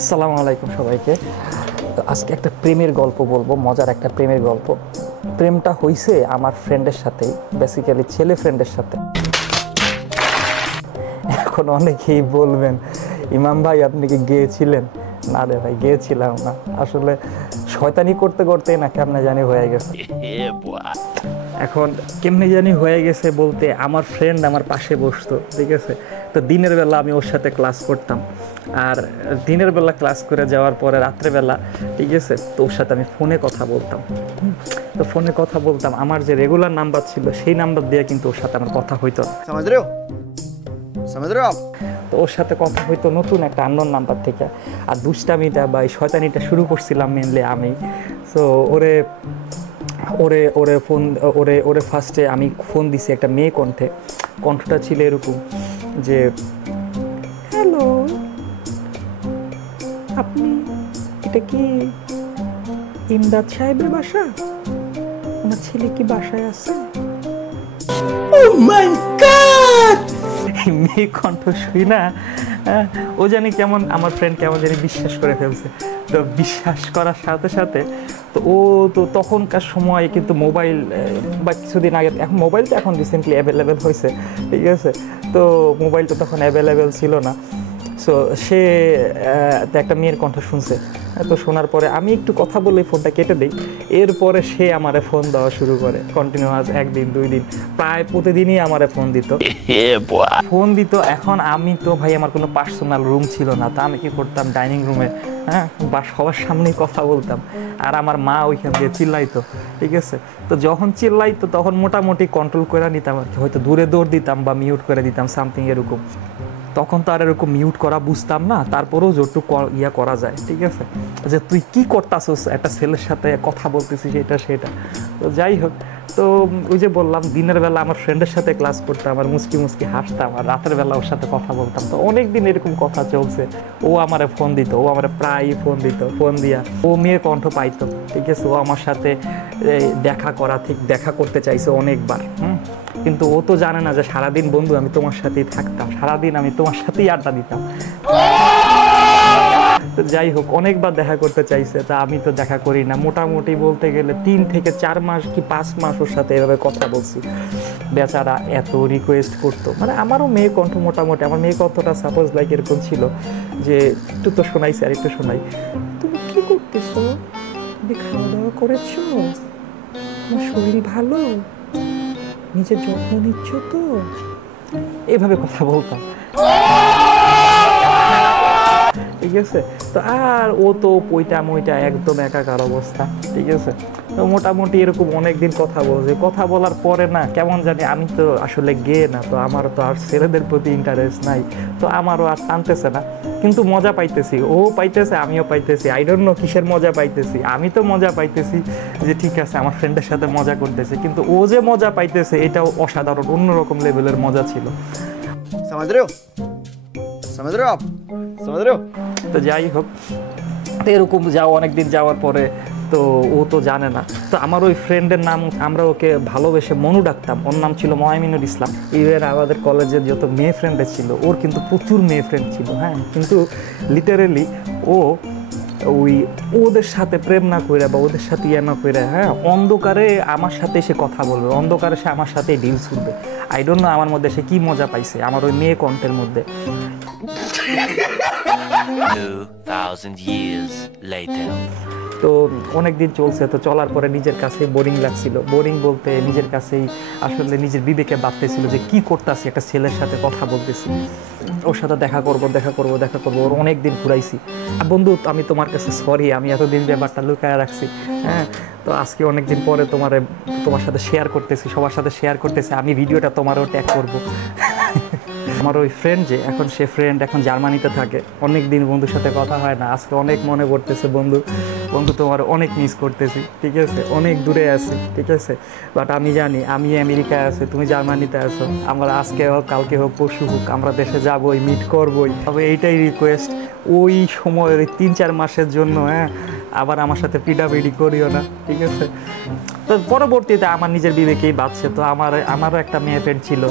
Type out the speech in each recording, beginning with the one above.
আসসালামু আলাইকুম সবাইকে। তো আজকে একটা প্রেমের গল্প বলবো, মজার একটা প্রেমের গল্প। প্রেমটা হইছে আমার ফ্রেন্ডের সাথেই, বেসিক্যালি ছেলে ফ্রেন্ডের সাথে। এখন অনেকেই বলবেন, ইমাম ভাই আপনি কি গিয়েছিলেন? না রে ভাই, গিয়েছিলাম না, আসলে শয়তানি করতে করতে না কেমনে জানি হয়ে গেছে। এখন কেমনে জানি হয়ে গেছে বলতে, আমার ফ্রেন্ড আমার পাশে বসতো, ঠিক আছে? তো দিনের বেলা আমি ওর সাথে ক্লাস করতাম, আর দিনের বেলা ক্লাস করে যাওয়ার পরে রাত্রেবেলা, ঠিক আছে, তো ওর সাথে আমি ফোনে কথা বলতাম। তো ফোনে কথা বলতাম, আমার যে রেগুলার নাম্বার ছিল সেই নাম্বার দিয়ে কিন্তু ওর সাথে আমার কথা হইতো না। তো ওর সাথে কথা হইতো নতুন একটা আননোন নাম্বার থেকে। আর দুষ্টামিটা বা এই শয়তানিটা শুরু করছিলাম মেনলি আমি। সো ওরে ওরে ওরে ফোন ওরে ওরে ফার্স্টে আমি ফোন দিছি একটা মেয়ে কণ্ঠে। কণ্ঠটা ছিল এরকম যে, হ্যালো, আপনি, এটা কি ইমদাদ সাহেবের বাসা? ওনার ছেলে কি বাসায় আছে? Oh my God! মেয়ে কণ্ঠ শুই না, ও জানি কেমন, আমার ফ্রেন্ড কেমন জানি বিশ্বাস করে ফেলছে। তো বিশ্বাস করার সাথে সাথে তো ও তো তখনকার সময় কিন্তু মোবাইল বা কিছুদিন আগে, এখন মোবাইল তো এখন রিসেন্টলি অ্যাভেলেবেল হয়েছে, ঠিক আছে? তো মোবাইল তো তখন অ্যাভেলেবেল ছিল না। সো সে একটা মেয়ের কণ্ঠ শুনছে। তো শোনার পরে আমি একটু কথা বলে ফোনটা কেটে দিই। এরপরে সে আমারে ফোন দেওয়া শুরু করে, কন্টিনিউয়াস, একদিন দুই দিন, প্রায় প্রতিদিনই আমারে ফোন দিত। এখন আমি তো ভাই, আমার কোনো পার্সোনাল রুম ছিল না, তা আমি কি করতাম, ডাইনিং রুমে, হ্যাঁ, বা সবার সামনেই কথা বলতাম। আর আমার মা ওইখান দিয়ে চিল্লাইতো, ঠিক আছে? তো যখন চিল্লাইতো তখন মোটামুটি কন্ট্রোল করে নিতাম আর কি, হয়তো দূরে দৌড় দিতাম বা মিউট করে দিতাম, সামথিং এরকম। তখন তো আর এরকম মিউট করা বুঝতাম না, তারপরেও যতটুকু ইয়া করা যায়, ঠিক আছে, যে তুই কি করতাছিস, একটা ছেলের সাথে কথা বলতেছিস, এটা সেটা। তো যাই হোক, তো ওই যে বললাম, দিনের বেলা আমার ফ্রেন্ডের সাথে ক্লাস করতাম, আর মুস্কি মুস্কি হাসতাম, আর রাতের বেলা ওর সাথে কথা বলতাম। তো অনেক দিন এরকম কথা চলছে। ও আমারে ফোন দিত, ও আমারে প্রায়ই ফোন দিত, ফোন দিয়া ও মেয়ের কণ্ঠ পাইতো, ঠিক আছে? ও আমার সাথে দেখা করতে চাইছে অনেকবার, কিন্তু ও তো জানে না যে সারাদিন বন্ধু আমি তোমার সাথেই থাকতাম, সারাদিন আমি তোমার সাথেই আড্ডা দিতাম। তো যাই হোক, অনেকবার দেখা করতে চাইছে, তা আমি তো দেখা করি না। মোটামুটি বলতে গেলে 3 থেকে 4 মাস কি 5 মাস ওর সাথে এভাবে কথা বলছি। বেচারা এত রিকোয়েস্ট করতো, মানে আমারও মেয়ে কণ্ঠ মোটামুটি, আমার মেয়ে কণ্ঠটা সাপোজ লাইক এরকম ছিল যে, একটু তো শোনাই স্যার, একটু শোনাই। তুমি কি করতেছো? তুমি খাওয়া দাওয়া করেছো? তোমার শরীর ভালো? নিজের যত্ন নিচ্ছ তো? এইভাবে কথা বলতাম, ঠিক আছে? তো আর ও তো পইটা মইটা একদম একাকার অবস্থা, ঠিক আছে? তো মোটামুটি এরকম অনেকদিন কথা বলছে। কথা বলার পরে না কেমন জানি, আমি তো আসলে গে না, তো আমারও তো আর ছেলেদের প্রতি ইন্টারেস্ট নাই, তো আমারও আর টানতেছে না। কিন্তু মজা পাইতেছি, ও পাইতেছে, আমিও পাইতেছি। আই ডোন্ট নো কিসের মজা পাইতেছি। আমি তো মজা পাইতেছি যে ঠিক আছে, আমার ফ্রেন্ডের সাথে মজা করতেছে, কিন্তু ও যে মজা পাইতেছে এটাও অসাধারণ, অন্যরকম লেভেলের মজা ছিল। তো যাই হোক, এরকম যাও অনেকদিন যাওয়ার পরে তো ও তো জানে না। তো আমার ওই ফ্রেন্ডের নাম, আমরা ওকে ভালোবেসে মনু ডাকতাম, ওর নাম ছিল ময়মিনুল ইসলাম। ইভেন আমাদের কলেজের যত মেয়ে ফ্রেন্ডে ছিল, ওর কিন্তু প্রচুর মেয়ে ফ্রেন্ড ছিল, হ্যাঁ, কিন্তু লিটারেলি ও ওই ওদের সাথে প্রেম না করে বা ওদের সাথে ইয়ে না করে, হ্যাঁ, অন্ধকারে আমার সাথে সে কথা বলবে, অন্ধকারে সে আমার সাথে ডিল শুনবে। আই ডোন্ট নো আমার মধ্যে সে কি মজা পাইছে, আমার ওই মেয়ে কণ্ঠের মধ্যে। 2000 years later. তো অনেক দিন চলছে। তো চলার পরে নিজের কাছে বোরিং লাগছিল। বোরিং বলতে নিজের কাছেই আসলে নিজের বিবেকে বাঁধতেছিল যে কি করতেছি, একটা ছেলের সাথে কথা বলতেছি, ওর সাথে দেখা করব। ওর অনেক দিন ঘুরাইছি। বন্ধু, আমি তোমার কাছে সরি, আমি এতদিন ব্যাপারটা লুকায় রাখছি, হ্যাঁ। তো আজকে অনেক দিন পরে তোমার সাথে শেয়ার করতেছি, সবার সাথে শেয়ার করতেছি। আমি ভিডিওটা তোমারও ট্যাগ করব। আমার ওই ফ্রেন্ড যে এখন, সে ফ্রেন্ড এখন জার্মানিতে থাকে। অনেক দিন বন্ধুর সাথে কথা হয় না, আজকে অনেক মনে পড়তেছে। বন্ধু তোমার অনেক মিস করতেছি, ঠিক আছে? অনেক দূরে আছি, ঠিক আছে? বাট আমি জানি আমি আমেরিকায় আছি, তুমি জার্মানিতে আছো। আমরা আজকে হোক, কালকে হোক, পরশু হোক, আমরা দেশে যাবোই, মিট করবোই। তবে এইটাই রিকোয়েস্ট, ওই সময়ের 3-4 মাসের জন্য, হ্যাঁ, আবার আমার সাথে পিটাপিটি করিও না, ঠিক আছে? তো পরবর্তীতে আমার নিজের বিবেকেই বাঁচছে। তো আমারও একটা মেয়ে ফ্রেন্ড ছিল।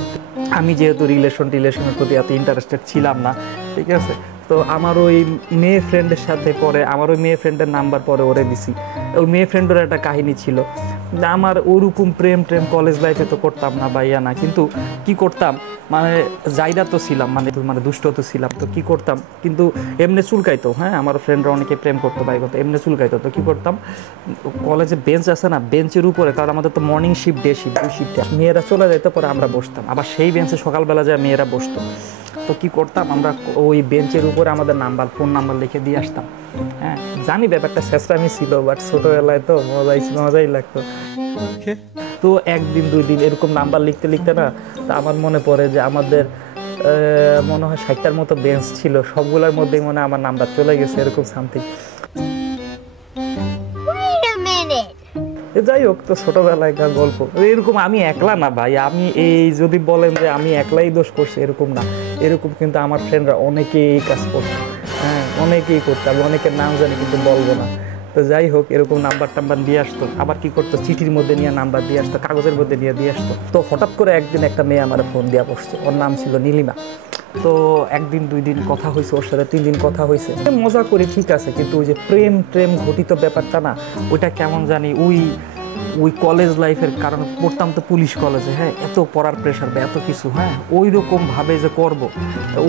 আমি যেহেতু রিলেশনের প্রতি এত ইন্টারেস্টেড ছিলাম না, ঠিক আছে? তো আমার ওই মেয়ে ফ্রেন্ডের সাথে পরে আমার ওই মেয়ে ফ্রেন্ডের নাম্বার পরে ওরে দিছি। ওই মেয়ে ফ্রেন্ডের একটা কাহিনী ছিল যে আমার ওরকম প্রেম কলেজ লাইফে তো করতাম না ভাইয়া না, কিন্তু কি করতাম মানে জায়গা তো ছিলাম মানে দুষ্ট তো ছিলাম, তো কি করতাম কিন্তু এমনি চুলকাইতো। হ্যাঁ, আমার ফ্রেন্ডরা অনেকে প্রেম করতো ভাই করতো, এমনি চুলকাইতো। তো কি করতাম, কলেজে বেঞ্চ আছে না, বেঞ্চের উপরে, কারণ আমাদের তো মর্নিং শিফট ডে শিফট দুই শিফটে, মেয়েরা চলে যেতে পরে আমরা বসতাম, আবার সেই বেঞ্চে সকালবেলা যায় মেয়েরা বসতো। তো কি করতাম আমরা ওই বেঞ্চের উপরে আমাদের নাম্বার ফোন নাম্বার লিখে দিয়ে আসতাম। হ্যাঁ, জানি ব্যাপারটা শেষরামি ছিল, বাট ছোটোবেলায় তো মজাই লাগতো। তো একদিন দুই দিন এরকম নাম্বার লিখতে লিখতে না, তা আমার মনে পড়ে যে আমাদের মনে হয় 60টার মতো বেঞ্চ ছিল, সবগুলোর মধ্যেই মনে হয় আমার নাম্বার চলে গেছে, এরকম সামথিং। যাই হোক, তো ছোটবেলায় একটা গল্প। এরকম আমি একলা না ভাই, আমি এই যদি বলেন যে আমি একলাই দোষ করছি এরকম না, এরকম কিন্তু আমার ফ্রেন্ডরা অনেকেই এই কাজ করতো। হ্যাঁ, অনেকেই করতো, আমি অনেকের নাম জানি কিন্তু বলবো না। তো যাই হোক, এরকম নাম্বার টাম্বার দিয়ে আসতো, আবার কি করতো চিঠির মধ্যে নিয়ে নাম্বার দিয়ে আসতো, কাগজের মধ্যে দিয়ে আসতো। তো হঠাৎ করে একদিন একটা মেয়ে আমার ফোন দিয়া বসছে, ওর নাম ছিল নীলিমা। তো একদিন দুই দিন কথা হয়েছে ওর সাথে, 3 দিন কথা হয়েছে, মজা করি ঠিক আছে, কিন্তু ওই যে প্রেম ঘটিত ব্যাপারটা না, ওইটা কেমন জানি ওই কলেজ লাইফের কারণ পড়তাম তো পুলিশ কলেজে। হ্যাঁ, এত পড়ার প্রেশার বা এত কিছু, হ্যাঁ ওই রকম ভাবে যে করব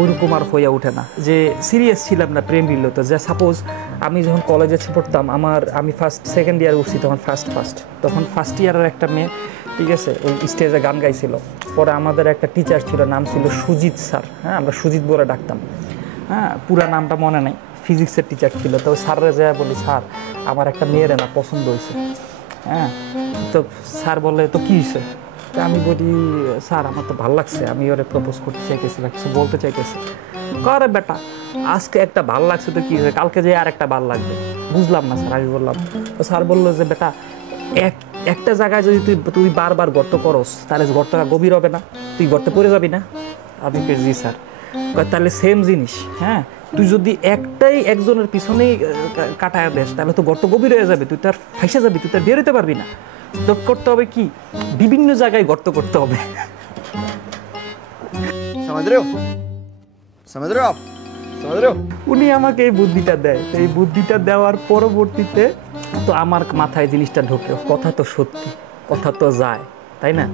ওই রকম আর হয়ে ওঠে না, যে সিরিয়াস ছিলাম না প্রেম রিলেতে। যে সাপোজ আমি যখন কলেজে পড়তাম, আমি সেকেন্ড ইয়ার উঠছি, তখন তখন ফার্স্ট ইয়ারের একটা মেয়ে, ঠিক আছে, ওই স্টেজে গান গাইছিল। পরে আমাদের একটা টিচার ছিল, নাম ছিল সুজিত স্যার। হ্যাঁ, আমরা সুজিত বলে ডাকতাম। হ্যাঁ, পুরা নামটা মনে নেই, ফিজিক্সের টিচার ছিল। তো স্যাররা যায় বলি, স্যার আমার একটা মেয়ের না পছন্দ হয়েছে। হ্যাঁ, তো স্যার বলে তো কী হয়েছে? তো আমি বলি, স্যার আমার তো ভালো লাগছে, আমি ওরে প্রপোজ করতে চাইতেছি বা কিছু বলতে চাইতেছি। করে বেটা আজকে একটা ভাল লাগছে তো কি হয়েছে, কালকে যে আর একটা ভাল লাগবে। বুঝলাম না স্যার, আমি বললাম। তো স্যার বললো যে বেটা একটা জায়গায় যদি তুই বারবার গর্ত করস, তাহলে গর্তটা গভীর হবে না, তুই গর্তে পড়ে যাবি না? আমি কে জি স্যার। তাহলে সেম জিনিস, হ্যাঁ তুই যদি একজনের পিছনেই কাটায় দেস, তাহলে তো গর্ত গভীর হয়ে যাবে, তুই তার ফাইসে যাবি, তুই তার বের হতে পারবি না। তো করতে হবে কি, বিভিন্ন জায়গায় গর্ত করতে হবে। উনি আমাকে এই বুদ্ধিটা দেয়। এই বুদ্ধিটা দেওয়ার পরবর্তীতে তো আমার মাথায় জিনিসটা ঢোকে, কথা তো সত্যি, কথা তো যায়, তাই না?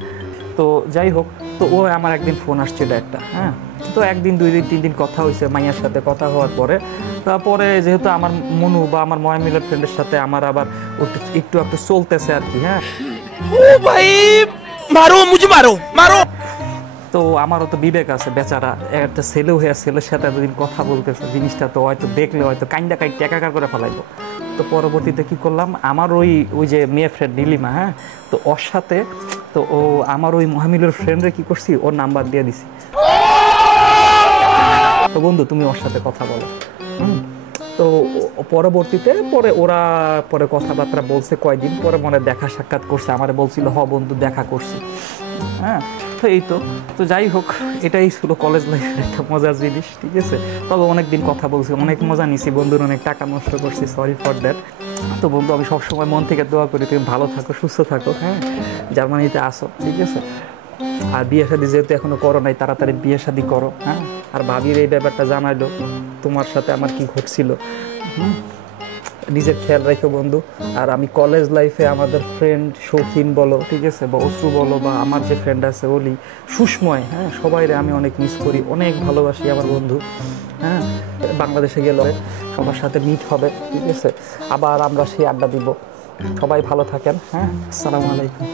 তো যাই হোক, তো ও আমার একদিন ফোন আসছিল একটা। হ্যাঁ, তো একদিন দুই দিন 3 দিন কথা হয়েছে মাইয়ার সাথে। কথা হওয়ার পরে তারপরে যেহেতু আমার মনু বা আমার ময়ামিলের ফ্রেন্ডের সাথে আমার আবার একটু চলতেছে আর কি। হ্যাঁ, ও ভাই মারো মুঝে মারো। তো আমারও তো বিবেক আছে, বেচারা একটা ছেলেও হয়ে ছেলের সাথে এতদিন কথা বলতেছে, জিনিসটা তো হয়তো দেখলে হয়তো কাইন্দা একাকার করে ফেলাইবো। তো পরবর্তীতে কি করলাম, আমার ওই যে মেয়ে ফ্রেন্ড নীলিমা, হ্যাঁ, তো ওর সাথে তো আমার ওই মহামিলের ফ্রেন্ডরে কি করছি, ওর নাম্বার দিয়ে দিছি। তো বন্ধু তুমি ওর সাথে কথা বলো। তো পরবর্তীতে ওরা কথাবার্তা বলছে, কয়দিন পরে মনে দেখা সাক্ষাৎ করছে, আমার বলছিল হ বন্ধু দেখা করছি। হ্যাঁ, তো এই তো যাই হোক, এটাই ছিল কলেজ লাইফের একটা মজার জিনিস, ঠিক আছে। তবে অনেকদিন কথা বলছি, অনেক মজা নিছি, বন্ধুর অনেক টাকা নষ্ট করছি, সরি ফর দ্যাট। তো বন্ধু আমি সবসময় মন থেকে দোয়া করি তুমি ভালো থাকো, সুস্থ থাকো। হ্যাঁ, জার্মানিতে আসো, ঠিক আছে। আর বিয়ে শাদী যেহেতু এখনো করো নাই, তাড়াতাড়ি বিয়ে শাদী করো। হ্যাঁ, আর ভাবির এই ব্যাপারটা জানাইলো তোমার সাথে আমার কি ঘটছিল। নিজের খেয়াল রাখো বন্ধু। আর আমি কলেজ লাইফে আমাদের ফ্রেন্ড শৌখিন বলো, ঠিক আছে, বা অশ্রু বলো, বা আমার যে ফ্রেন্ড আছে অলি, সুষময়, হ্যাঁ সবাইরে আমি অনেক মিস করি, অনেক ভালোবাসি আমার বন্ধু। হ্যাঁ, বাংলাদেশে গেলে সবার সাথে মিট হবে, ঠিক আছে, আবার আমরা সেই আড্ডা দিব। সবাই ভালো থাকেন। হ্যাঁ, আসসালামু আলাইকুম।